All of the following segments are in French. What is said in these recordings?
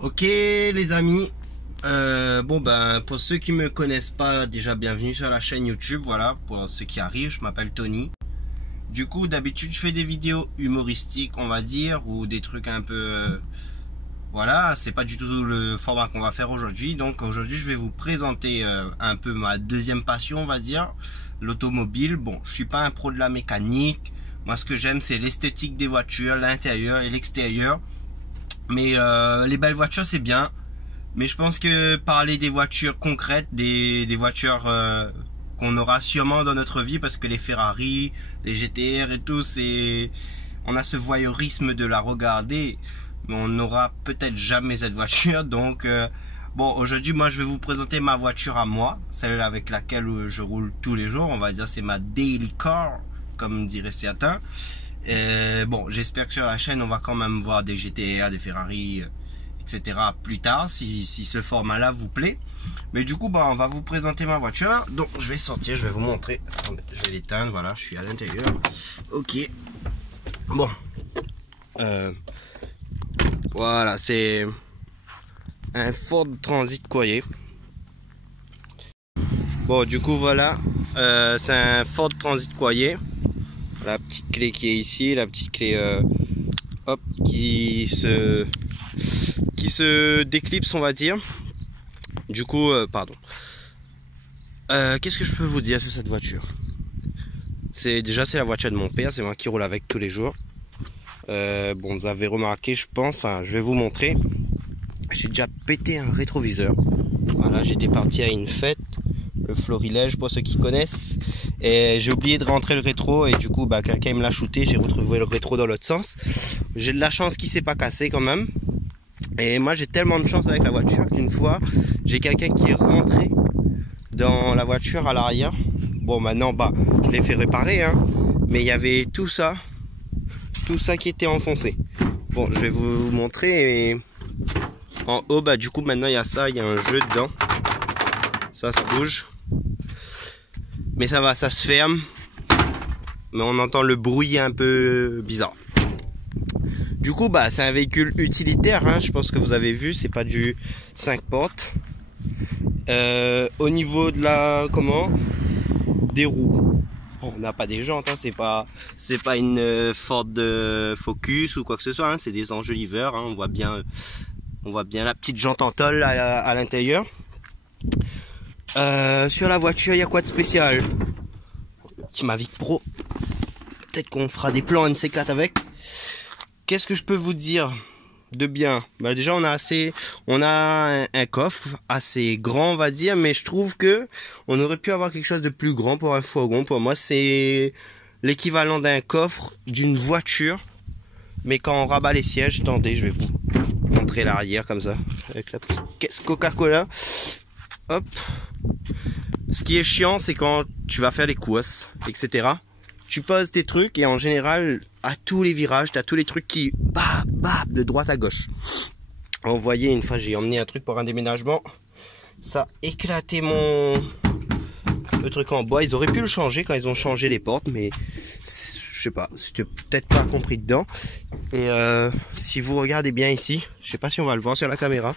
Ok les amis, bon ben pour ceux qui me connaissent pas, déjà bienvenue sur la chaîne YouTube. Voilà, pour ceux qui arrivent, je m'appelle Tony. Du coup d'habitude je fais des vidéos humoristiques on va dire, ou des trucs un peu voilà, c'est pas du tout le format qu'on va faire aujourd'hui. Donc aujourd'hui je vais vous présenter un peu ma deuxième passion on va dire, l'automobile. Bon, je suis pas un pro de la mécanique, moi ce que j'aime c'est l'esthétique des voitures, l'intérieur et l'extérieur. Mais les belles voitures c'est bien, mais je pense que parler des voitures concrètes, des voitures qu'on aura sûrement dans notre vie, parce que les Ferrari, les GTR et tout, on a ce voyeurisme de la regarder, mais on n'aura peut-être jamais cette voiture. Donc bon, aujourd'hui moi je vais vous présenter ma voiture à moi, celle avec laquelle je roule tous les jours, on va dire c'est ma daily car comme diraient certains. Bon, j'espère que sur la chaîne on va quand même voir des GTR, des Ferrari, etc. plus tard, si ce format là vous plaît. Mais du coup, bah, on va vous présenter ma voiture. Donc je vais sortir, je vais vous montrer. Attendez, je vais l'éteindre, voilà, je suis à l'intérieur. Ok. Bon. Voilà, c'est un Ford Transit Courier. Bon, du coup, voilà. C'est un Ford Transit Courier. La petite clé qui est ici, la petite clé hop, qui se déclipse on va dire. Du coup, pardon. Qu'est-ce que je peux vous dire sur cette voiture? C'est la voiture de mon père, c'est moi qui roule avec tous les jours. Bon, vous avez remarqué, je pense, enfin, je vais vous montrer. J'ai déjà pété un rétroviseur. Voilà, j'étais parti à une fête, le Florilège pour ceux qui connaissent, et j'ai oublié de rentrer le rétro, et du coup bah, quelqu'un me l'a shooté, j'ai retrouvé le rétro dans l'autre sens. J'ai de la chance qu'il s'est pas cassé quand même, et moi j'ai tellement de chance avec la voiture qu'une fois j'ai quelqu'un qui est rentré dans la voiture à l'arrière. Bon, maintenant bah je l'ai fait réparer hein, mais il y avait tout ça qui était enfoncé. Bon, je vais vous montrer. Et en haut bah du coup maintenant il y a ça, il y a un jeu dedans, ça bouge. Mais ça va, ça se ferme. Mais on entend le bruit un peu bizarre. Du coup, bah, c'est un véhicule utilitaire. Hein, je pense que vous avez vu, c'est pas du 5 portes. Au niveau de des roues. Bon, on n'a pas des jantes. Hein, c'est pas une Ford Focus ou quoi que ce soit. Hein, c'est des enjoliveurs. Hein, on voit bien la petite jante en tôle à l'intérieur. Sur la voiture, il y a quoi de spécial? Le petit Mavic Pro. Peut-être qu'on fera des plans, on s'éclate avec. Qu'est-ce que je peux vous dire de bien? Bah déjà, on a un coffre assez grand, on va dire, mais je trouve que on aurait pu avoir quelque chose de plus grand pour un fourgon. Pour moi, c'est l'équivalent d'un coffre d'une voiture, mais quand on rabat les sièges. Attendez, je vais vous montrer l'arrière comme ça, avec la petite caisse Coca-Cola. Hop. Ce qui est chiant, c'est quand tu vas faire les courses, etc. Tu poses tes trucs et en général, à tous les virages, tu as tous les trucs qui de droite à gauche. Vous voyez, une fois j'ai emmené un truc pour un déménagement, ça a éclaté le truc en bois. Ils auraient pu le changer quand ils ont changé les portes, mais je sais pas, c'était peut-être pas compris dedans. Et si vous regardez bien ici, je sais pas si on va le voir sur la caméra.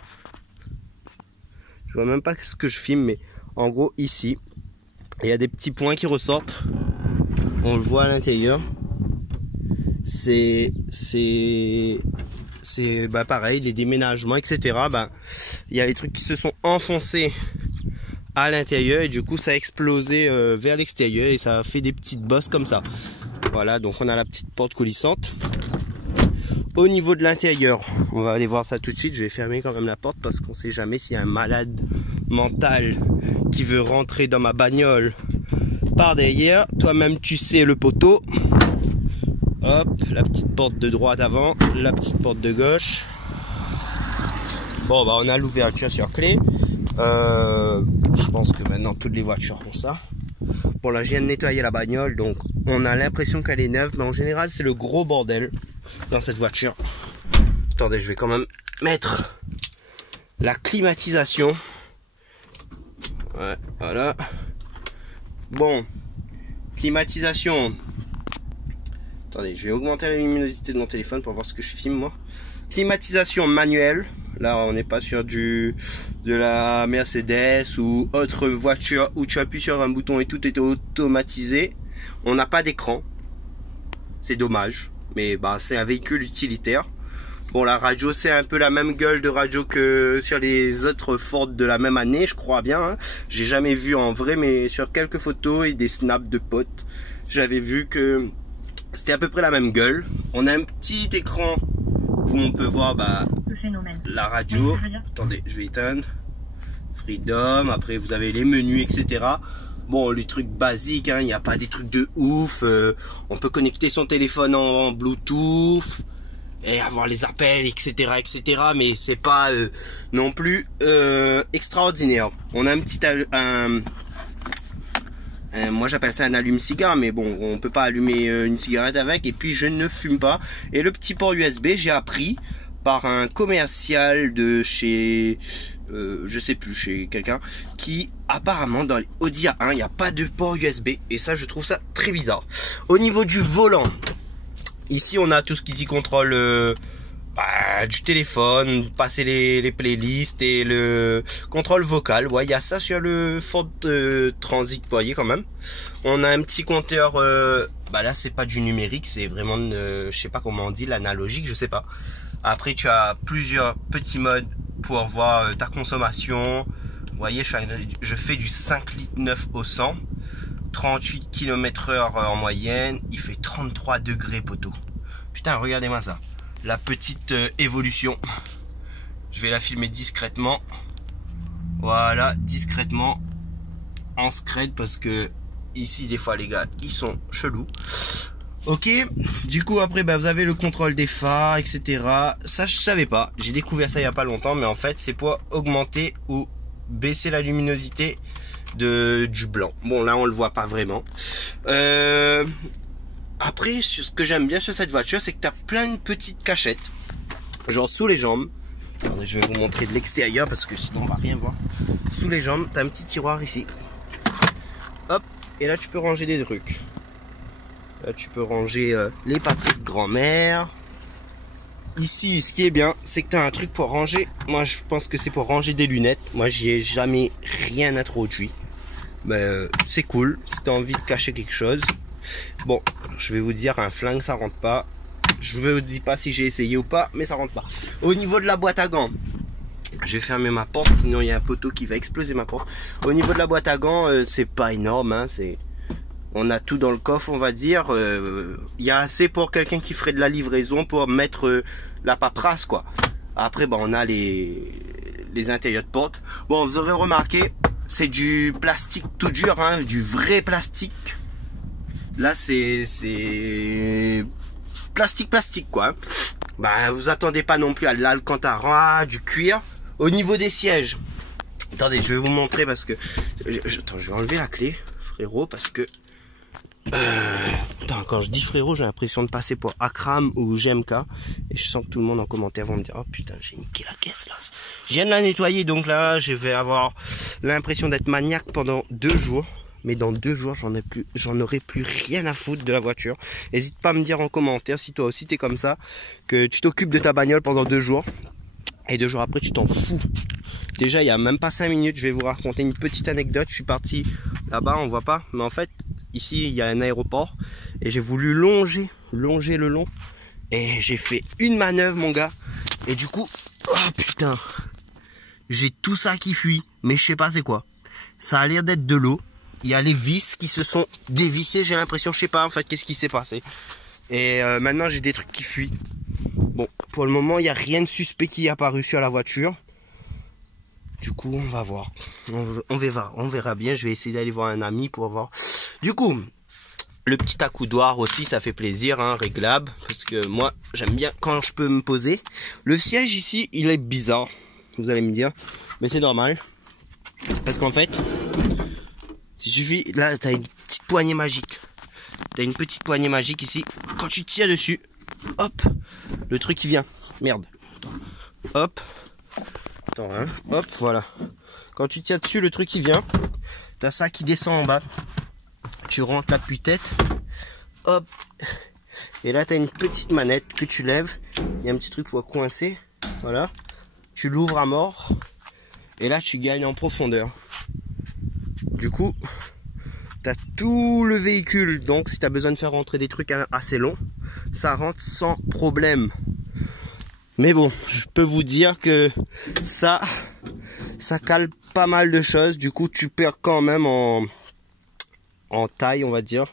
Je vois même pas ce que je filme, mais en gros ici, il y a des petits points qui ressortent. On le voit à l'intérieur. C'est bah pareil, les déménagements, etc. Bah, il y a les trucs qui se sont enfoncés à l'intérieur et du coup ça a explosé vers l'extérieur et ça a fait des petites bosses comme ça. Voilà, donc on a la petite porte coulissante. Au niveau de l'intérieur, on va aller voir ça tout de suite. Je vais fermer quand même la porte parce qu'on sait jamais s'il y a un malade mental qui veut rentrer dans ma bagnole par derrière. Toi-même tu sais le poteau. Hop, la petite porte de droite avant, la petite porte de gauche. Bon bah on a l'ouverture sur clé. Je pense que maintenant toutes les voitures ont ça. Bon là je viens de nettoyer la bagnole, donc on a l'impression qu'elle est neuve, mais en général c'est le gros bordel dans cette voiture. Attendez, je vais quand même mettre la climatisation. Ouais, voilà. Bon, climatisation. Attendez, je vais augmenter la luminosité de mon téléphone pour voir ce que je filme moi. Climatisation manuelle. Là, on n'est pas sur de la Mercedes ou autre voiture où tu appuies sur un bouton et tout est automatisé. On n'a pas d'écran. C'est dommage. Mais bah, c'est un véhicule utilitaire. Bon, la radio, c'est un peu la même gueule de radio que sur les autres Ford de la même année, je crois bien. Hein. J'ai jamais vu en vrai, mais sur quelques photos et des snaps de potes, j'avais vu que c'était à peu près la même gueule. On a un petit écran où on peut voir bah, la radio. Attendez, je vais éteindre. Freedom, après vous avez les menus, etc. Bon, les trucs basiques, hein, il n'y a pas des trucs de ouf. On peut connecter son téléphone en Bluetooth et avoir les appels, etc., etc. Mais c'est pas non plus extraordinaire. On a un petit moi j'appelle ça un allume-cigare, mais bon, on peut pas allumer une cigarette avec. Et puis je ne fume pas. Et le petit port USB, j'ai appris par un commercial de chez je sais plus, chez quelqu'un qui apparemment dans les Audi A1 il n'y a pas de port USB, et ça je trouve ça très bizarre. Au niveau du volant, ici on a tout ce qui dit contrôle du téléphone, passer les playlists et le contrôle vocal. Ouais, il y a ça sur le Ford Transit, vous voyez quand même. On a un petit compteur, bah là c'est pas du numérique, c'est vraiment je sais pas comment on dit, l'analogique, je sais pas. Après tu as plusieurs petits modes pour voir ta consommation. Vous voyez, je fais du 5 litres 9 au 100, 38 km/h en moyenne, il fait 33 degrés poteau. Putain, regardez-moi ça. La petite évolution. Je vais la filmer discrètement. Voilà, discrètement en scred, parce que ici des fois les gars ils sont chelous. Ok, du coup après bah, vous avez le contrôle des phares, etc. Ça je savais pas, j'ai découvert ça il y a pas longtemps, mais en fait c'est pour augmenter ou baisser la luminosité du blanc. Bon là on le voit pas vraiment. Après ce que j'aime bien sur cette voiture, c'est que tu as plein de petites cachettes, genre sous les jambes. Attendez, je vais vous montrer de l'extérieur parce que sinon on va rien voir. Sous les jambes, tu as un petit tiroir ici. Hop, et là tu peux ranger des trucs. Là, tu peux ranger les papiers de grand-mère. Ici, ce qui est bien, c'est que tu as un truc pour ranger. Moi, je pense que c'est pour ranger des lunettes. Moi, j'y ai jamais rien introduit. Mais c'est cool si tu as envie de cacher quelque chose. Bon, je vais vous dire, un flingue, ça rentre pas. Je ne vous dis pas si j'ai essayé ou pas, mais ça rentre pas. Au niveau de la boîte à gants, je vais fermer ma porte, sinon il y a un poteau qui va exploser ma porte. Au niveau de la boîte à gants, c'est pas énorme, hein, on a tout dans le coffre, on va dire. Il y a assez pour quelqu'un qui ferait de la livraison pour mettre la paperasse, quoi. Après, bah, on a les intérieurs de porte. Bon, vous aurez remarqué, c'est du plastique tout dur, hein, du vrai plastique. Là, c'est plastique, quoi. Bah, vous attendez pas non plus à l'alcantara, du cuir. Au niveau des sièges, attendez, je vais vous montrer parce que attends, je vais enlever la clé, frérot, parce que quand je dis frérot, j'ai l'impression de passer pour Akram ou GMK, et je sens que tout le monde en commentaire va me dire oh putain, j'ai niqué la caisse là. Je viens de la nettoyer, donc là je vais avoir l'impression d'être maniaque pendant 2 jours. Mais dans 2 jours, j'en aurai plus rien à foutre de la voiture. N'hésite pas à me dire en commentaire si toi aussi t'es comme ça, que tu t'occupes de ta bagnole pendant 2 jours et 2 jours après tu t'en fous. Déjà il y a même pas 5 minutes, je vais vous raconter une petite anecdote. Je suis parti là-bas, on voit pas, mais en fait ici il y a un aéroport et j'ai voulu longer le long et j'ai fait une manœuvre, mon gars, et du coup oh putain, j'ai tout ça qui fuit, mais je sais pas c'est quoi. Ça a l'air d'être de l'eau. Il y a les vis qui se sont dévissées, j'ai l'impression, je sais pas en fait qu'est-ce qui s'est passé. Et maintenant j'ai des trucs qui fuient. Bon, pour le moment il n'y a rien de suspect qui est apparu sur la voiture. Du coup on va voir, on verra bien. Je vais essayer d'aller voir un ami pour voir. Du coup, le petit accoudoir aussi, ça fait plaisir, hein, réglable, parce que moi j'aime bien quand je peux me poser. Le siège ici, il est bizarre, vous allez me dire, mais c'est normal, parce qu'en fait, il suffit, là tu as une petite poignée magique. Tu as une petite poignée magique ici, quand tu tires dessus, hop, le truc qui vient, merde, hop, attends, hein, hop, voilà. Quand tu tires dessus, le truc qui vient, tu as ça qui descend en bas. Tu rentres l'appui-tête, hop, et là tu as une petite manette que tu lèves, il y a un petit truc pour coincer, voilà, tu l'ouvres à mort et là tu gagnes en profondeur. Du coup, tu as tout le véhicule, donc si tu as besoin de faire rentrer des trucs assez longs, ça rentre sans problème. Mais bon, je peux vous dire que ça cale pas mal de choses. Du coup, tu perds quand même en taille, on va dire.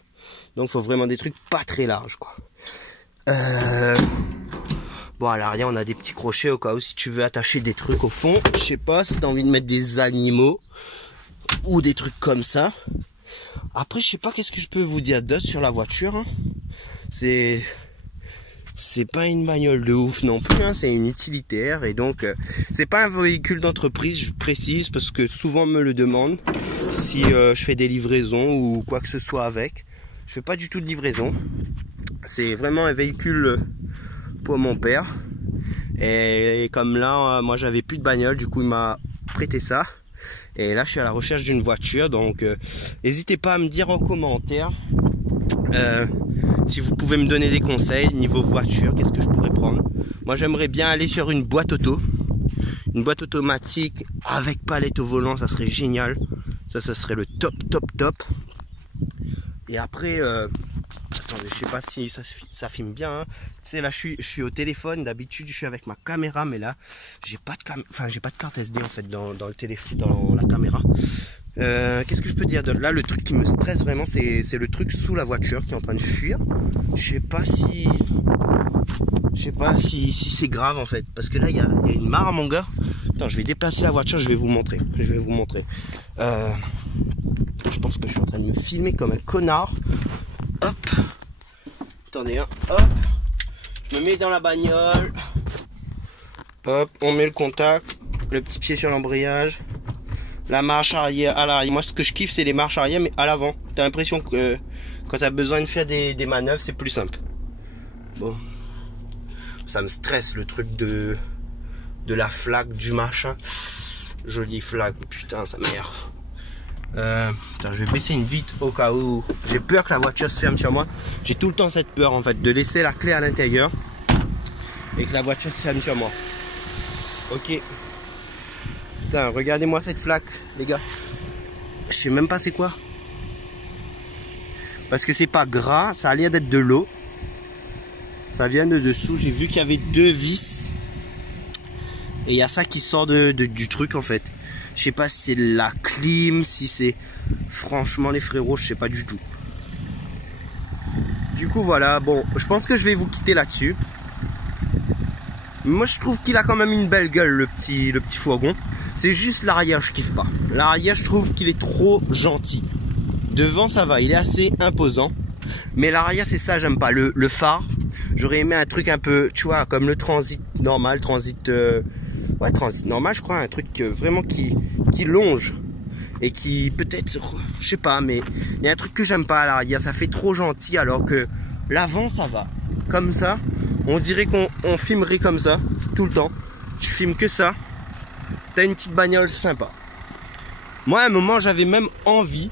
Donc, il faut vraiment des trucs pas très larges, quoi. Bon, à l'arrière, on a des petits crochets au cas où si tu veux attacher des trucs au fond. Je sais pas si tu as envie de mettre des animaux ou des trucs comme ça. Après, je sais pas qu'est-ce que je peux vous dire d'autre sur la voiture. Hein. C'est pas une bagnole de ouf non plus, hein, c'est une utilitaire et donc c'est pas un véhicule d'entreprise, je précise parce que souvent on me le demande si je fais des livraisons ou quoi que ce soit avec. Je fais pas du tout de livraison, c'est vraiment un véhicule pour mon père et comme là moi j'avais plus de bagnole, du coup il m'a prêté ça et là je suis à la recherche d'une voiture, donc n'hésitez pas à me dire en commentaire si vous pouvez me donner des conseils niveau voiture, qu'est-ce que je pourrais prendre. Moi j'aimerais bien aller sur une boîte auto, une boîte automatique avec palette au volant, ça serait génial, ça serait le top. Et après attendez, je sais pas si ça filme bien, hein. Tu sais, là je suis au téléphone, d'habitude je suis avec ma caméra, mais là j'ai pas de carte SD en fait dans le téléphone, dans la caméra. Qu'est-ce que je peux dire de là, le truc qui me stresse vraiment, c'est le truc sous la voiture qui est en train de fuir. Je sais pas si c'est grave en fait, parce que là il y a une mare, mon gars. Attends, je vais déplacer la voiture, je vais vous montrer. Je pense que je suis en train de me filmer comme un connard. Hop, attendez, hein. Hop, je me mets dans la bagnole. Hop, on met le contact, le petit pied sur l'embrayage. La marche arrière à l'arrière. Moi, ce que je kiffe, c'est les marches arrière, mais à l'avant. T'as l'impression que quand t'as besoin de faire des manœuvres, c'est plus simple. Bon. Ça me stresse le truc de la flaque, du machin. Jolie flaque, putain, ça m'énerve. Attends, je vais baisser une vitre au cas où. J'ai peur que la voiture se ferme sur moi. J'ai tout le temps cette peur, en fait, de laisser la clé à l'intérieur et que la voiture se ferme sur moi. Ok. Putain, regardez-moi cette flaque, les gars. Je sais même pas c'est quoi. Parce que c'est pas gras, ça a l'air d'être de l'eau. Ça vient de dessous. J'ai vu qu'il y avait 2 vis. Et il y a ça qui sort du truc en fait. Je sais pas si c'est la clim, si c'est... Franchement les frérots, je sais pas du tout. Du coup voilà, bon, je pense que je vais vous quitter là-dessus. Moi je trouve qu'il a quand même une belle gueule le petit fourgon. C'est juste l'arrière, je kiffe pas. L'arrière, je trouve qu'il est trop gentil. Devant, ça va, il est assez imposant. Mais l'arrière, c'est ça, j'aime pas. Le phare, j'aurais aimé un truc un peu, tu vois, comme le transit normal, transit normal, je crois, un truc vraiment qui longe. Et qui peut-être, je sais pas, mais il y a un truc que j'aime pas à l'arrière. Ça fait trop gentil, alors que l'avant, ça va. Comme ça, on dirait qu'on filmerait comme ça, tout le temps. Tu filmes que ça. T'as une petite bagnole sympa. Moi à un moment j'avais même envie,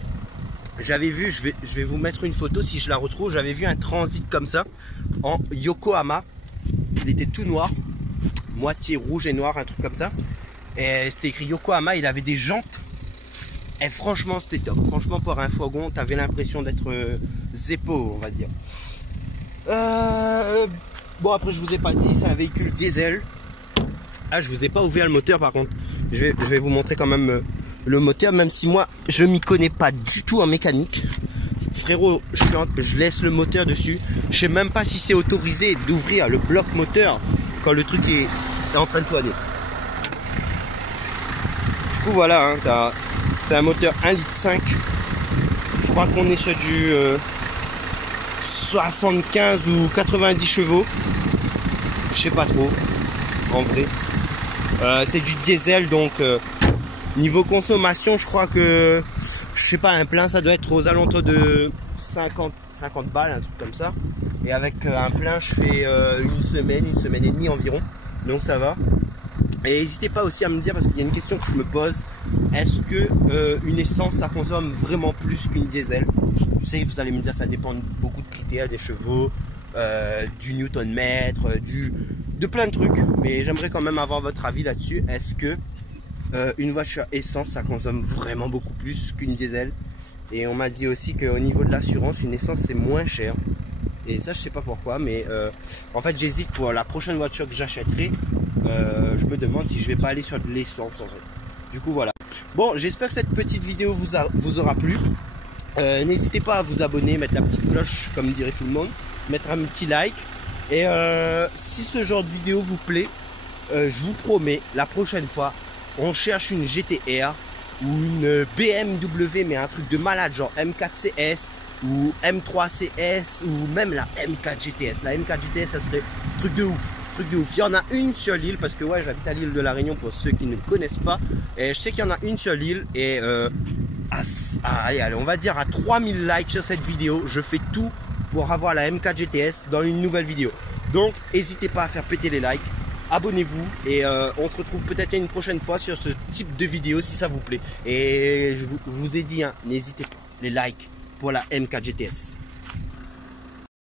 j'avais vu, je vais vous mettre une photo si je la retrouve, j'avais vu un transit comme ça en Yokohama. Il était tout noir, moitié rouge et noir, un truc comme ça, et c'était écrit Yokohama. Il avait des jantes et franchement c'était top. Franchement pour un fourgon t'avais l'impression d'être Zeppo, on va dire. Bon, après je vous ai pas dit, c'est un véhicule diesel. Ah, je vous ai pas ouvert le moteur par contre. Je vais vous montrer quand même le moteur, même si moi je m'y connais pas du tout en mécanique. Frérot, je laisse le moteur dessus. Je sais même pas si c'est autorisé d'ouvrir le bloc moteur quand le truc est en train de tourner. Du coup voilà, hein, c'est un moteur 1,5 litre. Je crois qu'on est sur du 75 ou 90 chevaux. Je sais pas trop en vrai. C'est du diesel, donc niveau consommation je crois que, je sais pas, un plein ça doit être aux alentours de 50 balles, un truc comme ça. Et avec un plein je fais une semaine et demie environ, donc ça va. Et n'hésitez pas aussi à me dire, parce qu'il y a une question que je me pose, est-ce que une essence ça consomme vraiment plus qu'une diesel? Je sais que vous allez me dire ça dépend de beaucoup de critères, des chevaux, du newton mètre, de plein de trucs, mais j'aimerais quand même avoir votre avis là-dessus. Est-ce que une voiture essence, ça consomme vraiment beaucoup plus qu'une diesel? Et on m'a dit aussi qu'au niveau de l'assurance, une essence c'est moins cher. Et ça je sais pas pourquoi, mais en fait j'hésite pour la prochaine voiture que j'achèterai. Je me demande si je vais pas aller sur de l'essence en fait. Du coup voilà. Bon, j'espère que cette petite vidéo vous aura plu. N'hésitez pas à vous abonner, mettre la petite cloche comme dirait tout le monde, mettre un petit like. Et si ce genre de vidéo vous plaît, je vous promets, la prochaine fois, on cherche une GT-R ou une BMW, mais un truc de malade, genre M4 CS ou M3 CS ou même la M4 GTS. La M4 GTS, ça serait truc de ouf. Truc de ouf. Il y en a une sur l'île, parce que ouais, j'habite à l'île de la Réunion pour ceux qui ne connaissent pas. Et je sais qu'il y en a une sur l'île et allez, on va dire à 3000 likes sur cette vidéo, je fais tout pour avoir la M4 GTS dans une nouvelle vidéo. Donc n'hésitez pas à faire péter les likes, abonnez-vous et on se retrouve peut-être une prochaine fois sur ce type de vidéo si ça vous plaît. Et je vous ai dit, hein, n'hésitez pas, les likes pour la M4 GTS.